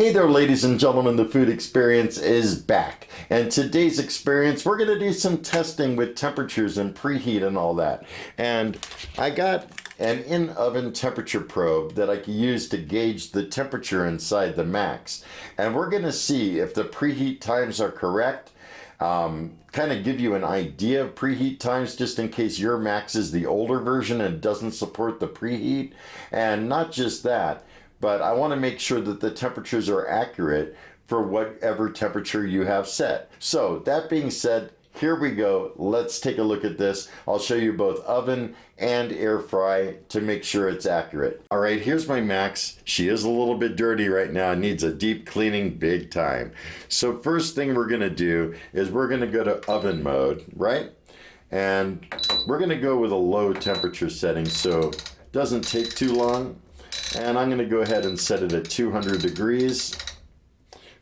Hey there, ladies and gentlemen, the food experience is back. And today's experience, we're going to do some testing with temperatures and preheat and all that. And I got an in-oven temperature probe that I can use to gauge the temperature inside the Maxx. And we're going to see if the preheat times are correct. Kind of give you an idea of preheat times just in case your Maxx is the older version and doesn't support the preheat. And not just that, but I want to make sure that the temperatures are accurate for whatever temperature you have set. So that being said, here we go. Let's take a look at this. I'll show you both oven and air fry to make sure it's accurate. All right, here's my Maxx. She is a little bit dirty right now. Needs a deep cleaning big time. So first thing we're gonna do is we're gonna go to oven mode, right? And we're gonna go with a low temperature setting so it doesn't take too long. And I'm going to go ahead and set it at 200 degrees,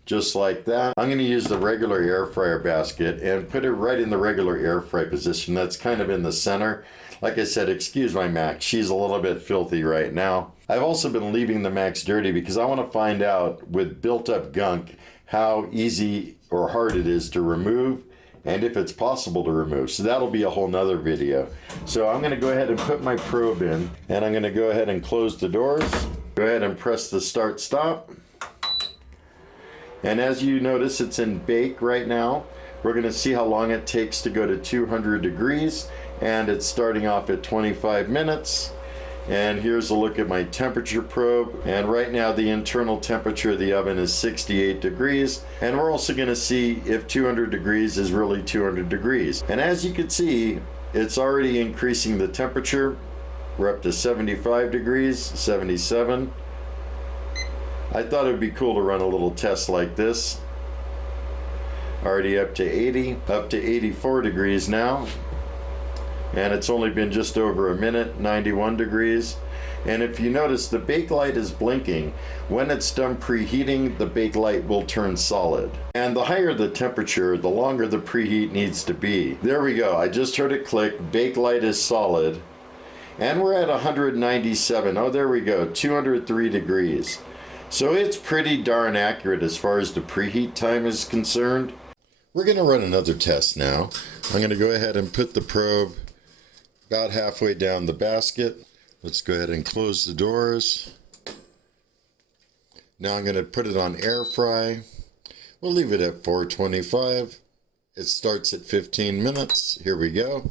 just like that. I'm going to use the regular air fryer basket and put it right in the regular air fry position. That's kind of in the center. Like I said, excuse my Maxx, she's a little bit filthy right now. I've also been leaving the Maxx dirty because I want to find out with built up gunk how easy or hard it is to remove, and if it's possible to remove. So that'll be a whole nother video. So I'm gonna go ahead and put my probe in, and I'm gonna go ahead and close the doors. Go ahead and press the start stop. And as you notice, it's in bake right now. We're gonna see how long it takes to go to 200 degrees, and it's starting off at 25 minutes. And here's a look at my temperature probe. And right now the internal temperature of the oven is 68 degrees. And we're also gonna see if 200 degrees is really 200 degrees. And as you can see, it's already increasing the temperature. We're up to 75 degrees, 77. I thought it would be cool to run a little test like this. Already up to 80, up to 84 degrees now. And it's only been just over a minute, 91 degrees. And if you notice, the bake light is blinking. When it's done preheating, the bake light will turn solid. And the higher the temperature, the longer the preheat needs to be. There we go, I just heard it click, bake light is solid. And we're at 197, oh there we go, 203 degrees. So it's pretty darn accurate as far as the preheat time is concerned. We're gonna run another test now. I'm gonna go ahead and put the probe about halfway down the basket. Let's go ahead and close the doors. Now I'm going to put it on air fry. We'll leave it at 425. It starts at 15 minutes. Here we go.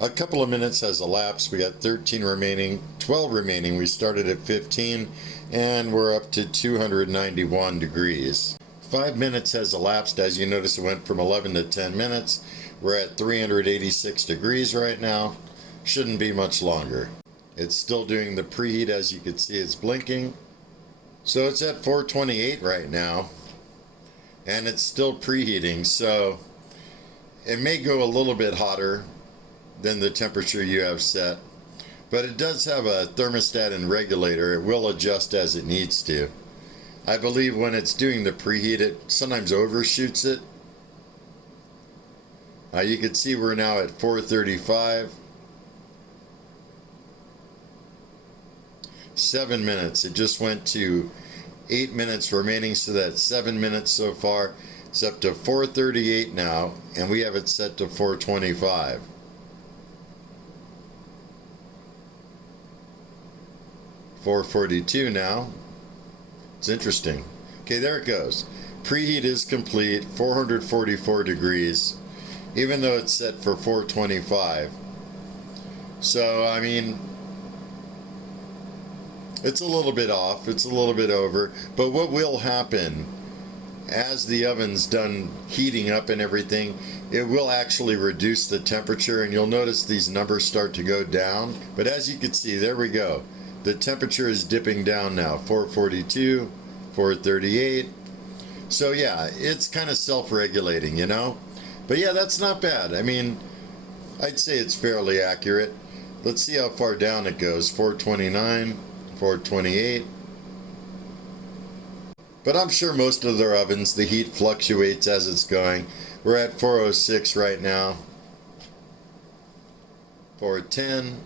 A couple of minutes has elapsed. We got 13 remaining, 12 remaining. We started at 15 and we're up to 291 degrees. 5 minutes has elapsed. As you notice, it went from 11 to 10 minutes. We're at 386 degrees right now. Shouldn't be much longer. It's still doing the preheat. As you can see, it's blinking. So it's at 428 right now. And it's still preheating. So it may go a little bit hotter than the temperature you have set. But it does have a thermostat and regulator. It will adjust as it needs to. I believe when it's doing the preheat, it sometimes overshoots it. You can see we're now at 435. 7 minutes. It just went to 8 minutes remaining, so that's 7 minutes so far. It's up to 438 now, and we have it set to 425. 442 now. It's interesting. Okay, there it goes. Preheat is complete, 444 degrees. Even though it's set for 425. So, I mean, it's a little bit off, it's a little bit over, but what will happen as the oven's done heating up and everything, it will actually reduce the temperature, and you'll notice these numbers start to go down. But as you can see, there we go. The temperature is dipping down now, 442, 438. So yeah, it's kind of self-regulating, you know? But yeah, that's not bad. I mean, I'd say it's fairly accurate. Let's see how far down it goes. 429, 428. But I'm sure most of their ovens, the heat fluctuates as it's going. We're at 406 right now. 410.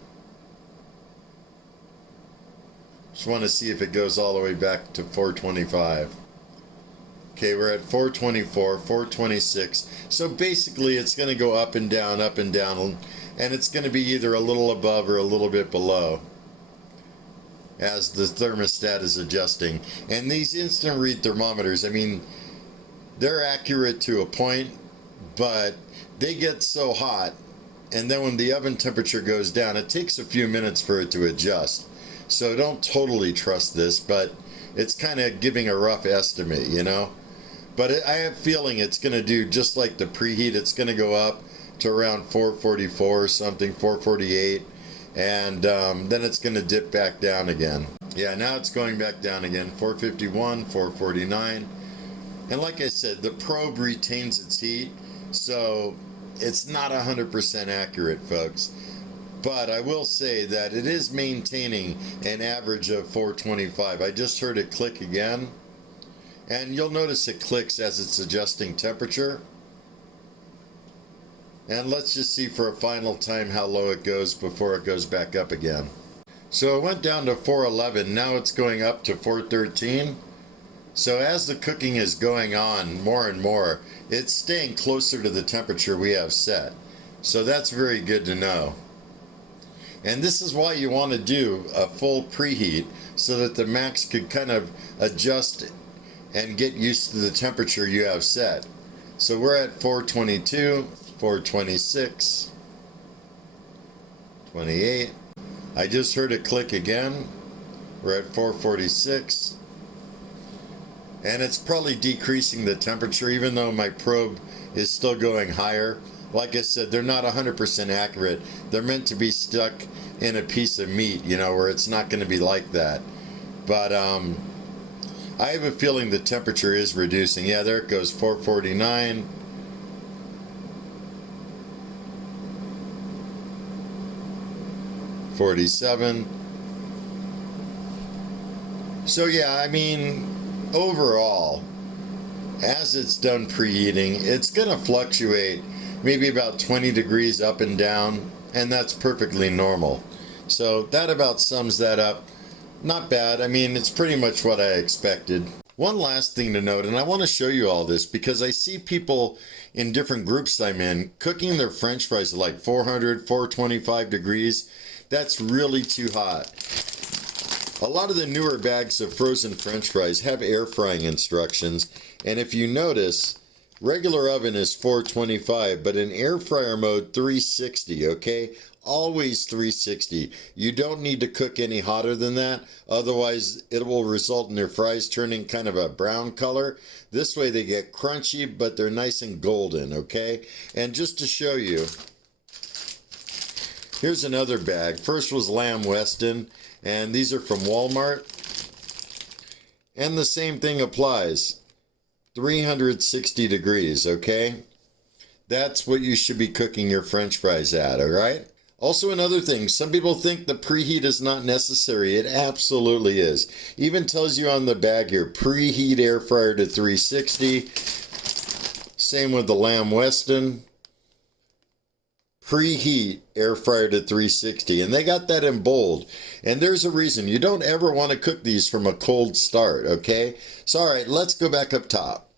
Just want to see if it goes all the way back to 425. Okay, we're at 424, 426. So basically it's going to go up and down, and it's going to be either a little above or a little bit below as the thermostat is adjusting. And these instant read thermometers, I mean, they're accurate to a point, but they get so hot, and then when the oven temperature goes down, it takes a few minutes for it to adjust. So don't totally trust this, but it's kind of giving a rough estimate, you know. But I have a feeling it's going to do just like the preheat. It's going to go up to around 444 or something, 448, and then it's going to dip back down again. Yeah, now it's going back down again, 451, 449. And like I said, the probe retains its heat, so it's not 100% accurate, folks. But I will say that it is maintaining an average of 425. I just heard it click again. And you'll notice it clicks as it's adjusting temperature. And let's just see for a final time how low it goes before it goes back up again. So it went down to 411, now it's going up to 413. So as the cooking is going on more and more, it's staying closer to the temperature we have set. So that's very good to know. And this is why you want to do a full preheat, so that the Max could kind of adjust and get used to the temperature you have set. So we're at 422, 426, 28. I just heard it click again. We're at 446. And it's probably decreasing the temperature, even though my probe is still going higher. Like I said, they're not 100% accurate. They're meant to be stuck in a piece of meat, you know, where it's not going to be like that. But I have a feeling the temperature is reducing. Yeah, there it goes, 449. $47. So yeah, I mean, overall, as it's done preheating, it's going to fluctuate maybe about 20 degrees up and down, and that's perfectly normal. So that about sums that up. Not bad. I mean, it's pretty much what I expected. One last thing to note, and I want to show you all this because I see people in different groups I'm in cooking their French fries at like 400, 425 degrees. That's really too hot. A lot of the newer bags of frozen French fries have air frying instructions, and if you notice, regular oven is 425, but in air fryer mode 360, okay? Always 360. You don't need to cook any hotter than that, otherwise it will result in your fries turning kind of a brown color. This way they get crunchy, but they're nice and golden, okay? And just to show you, here's another bag. First was Lamb Weston, and these are from Walmart. And the same thing applies. 360 degrees, okay? That's what you should be cooking your French fries at, all right? Also, another thing, some people think the preheat is not necessary. It absolutely is. Even tells you on the bag here, preheat air fryer to 360. Same with the Lamb Weston. Preheat air fryer to 360, and they got that in bold. And there's a reason. You don't ever want to cook these from a cold start, okay? So, all right, let's go back up top.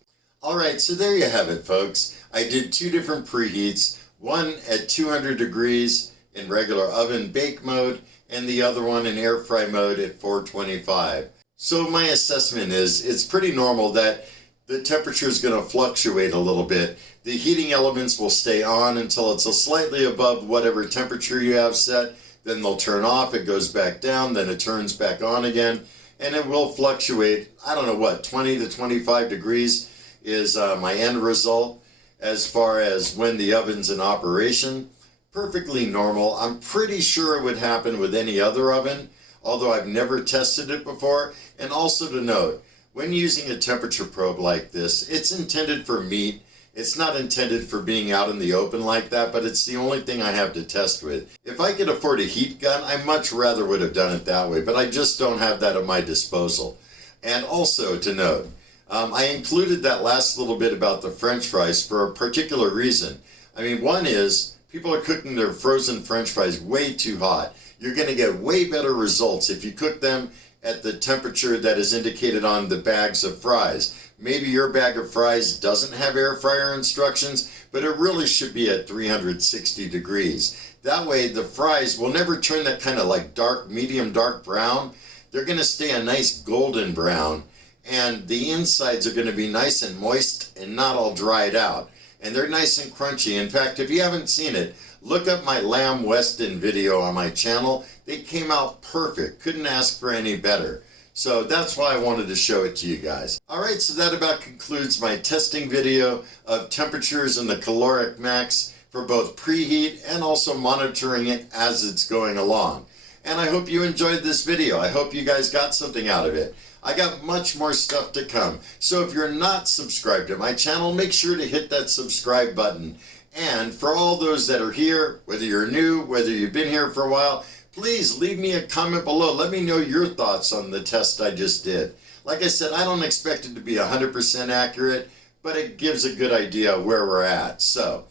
All right, so there you have it, folks. I did two different preheats, one at 200 degrees in regular oven bake mode, and the other one in air fry mode at 425. So my assessment is it's pretty normal that the temperature is going to fluctuate a little bit. The heating elements will stay on until it's a slightly above whatever temperature you have set. Then they'll turn off, it goes back down, then it turns back on again, and it will fluctuate. I don't know what, 20 to 25 degrees is my end result as far as when the oven's in operation. Perfectly normal. I'm pretty sure it would happen with any other oven, although I've never tested it before. And also to note, when using a temperature probe like this, it's intended for meat. It's not intended for being out in the open like that, but it's the only thing I have to test with. If I could afford a heat gun, I much rather would have done it that way, but I just don't have that at my disposal. And also to note, I included that last little bit about the French fries for a particular reason. I mean, one is, people are cooking their frozen French fries way too hot. You're going to get way better results if you cook them at the temperature that is indicated on the bags of fries. Maybe your bag of fries doesn't have air fryer instructions, but it really should be at 360 degrees. That way the fries will never turn that kind of like dark, medium dark brown. They're going to stay a nice golden brown, and the insides are going to be nice and moist and not all dried out. And they're nice and crunchy. In fact, if you haven't seen it, look up my lamb Weston video on my channel. They came out perfect. Couldn't ask for any better. So that's why I wanted to show it to you guys. Alright, so that about concludes my testing video of temperatures in the Kalorik Maxx for both preheat and also monitoring it as it's going along. And I hope you enjoyed this video. I hope you guys got something out of it. I got much more stuff to come. So if you're not subscribed to my channel, make sure to hit that subscribe button. And for all those that are here, whether you're new, whether you've been here for a while, please leave me a comment below. Let me know your thoughts on the test I just did. Like I said, I don't expect it to be 100% accurate, but it gives a good idea of where we're at. So,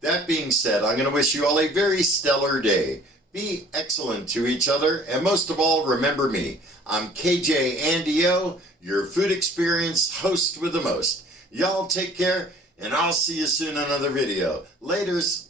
that being said, I'm going to wish you all a very stellar day. Be excellent to each other, and most of all, remember me. I'm KJ Andy O, your food experience host with the most. Y'all take care, and I'll see you soon in another video. Laters.